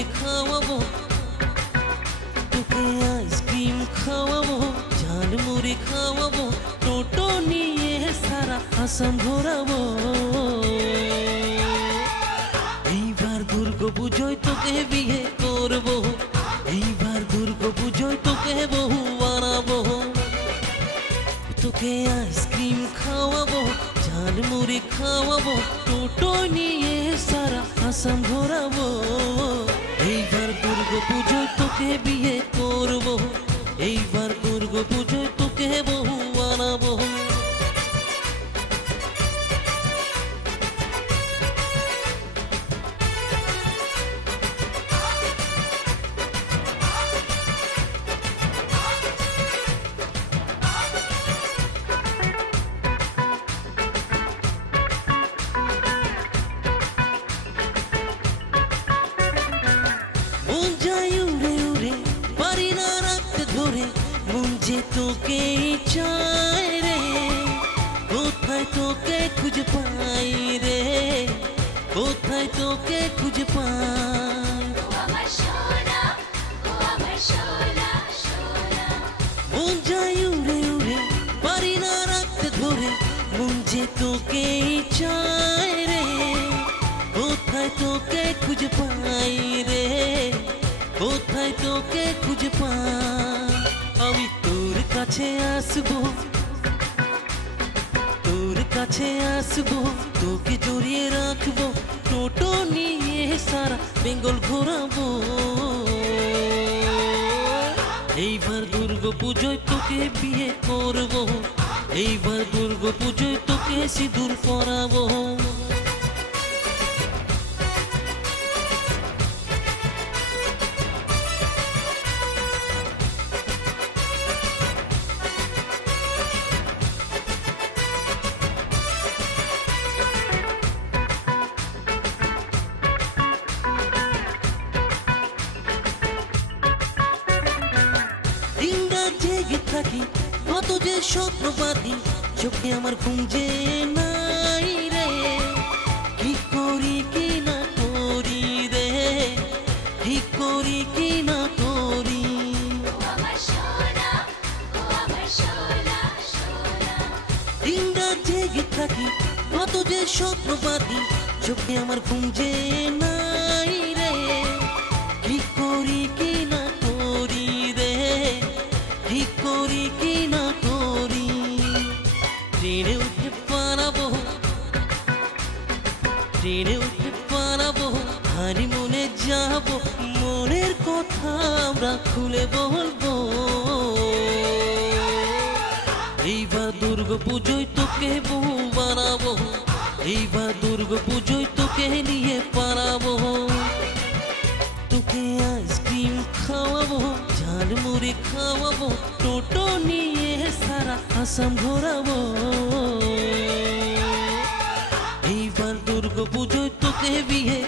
মুড়ি খাওয়াবো, তোকে আইসক্রিম খাওয়াবো, ঝাল মুড়ি খাওয়াবো, টোটো নিয়ে সারা আসাম ঘোরাবো। এইবার দুর্গাপুজোয় তোকে বিয়ে করবো, এইবার দুর্গাপুজোয় তোকে বহু বানাবো। তোকে আইসক্রিম খাওয়াবো, ঝাল মুড়ি খাওয়াবো, টোটো নিয়ে সারা আসাম ঘোরাবো। এইবার দুর্গাপুজোয় তোকে বিয়ে করবো, এইবার দুর্গাপুজোয় তোকে বহু বানাবো। তোকে চাই রে, কোথায় তোকে খুঁজে পাই রে, কোথায় তোকে খুঁজে পাই। মন যায় উড়ে উড়ে, পারি না রাখতে ধরে, মন যে তোকে চাই রে, কোথায় তোকে খুঁজে পাই রে, কোথায় তোকে খুঁজে পাই। আমি তোর কাছে আসবো, তোর কাছে আসবো, তোকে জড়িয়ে রাখবো, টোটো নিয়ে সারা বেঙ্গল ঘোরাবো। এইবার দুর্গাপুজোয় তোকে বিয়ে করবো, এইবার দুর্গাপুজোয় তোকে সিঁদুর পরাবো। থাকি কত যে স্বপ্ন বাঁধি, চোখে আমার ঘুম যে নাই রে, কি করি কি না করি রে, কি করি কি না করি। দিনরাত জেগে থাকি কত যে স্বপ্ন বাঁধি, চোখে আমার ঘুম যে নাই রে, কি করি কি না করি রে, কি করি কি না করি। ট্রেনে উঠে পালাবো, ট্রেনে উঠে পালাবো, হানিমুনে যাবো, মনের কথা আমরা খুলে বলবো। এইবার দুর্গাপুজোয় তোকে বউ বানাবো, এইবার দুর্গাপুজোয় তোকে নিয়ে পালাবো। তোকে আইসক্রিম খাওয়াবো, ঝাল মুড়ি খাওয়াবো, টোটো নিয়ে সারা আসাম ঘোরাবো। এইবার দুর্গাপুজোয় তোকে বিয়ে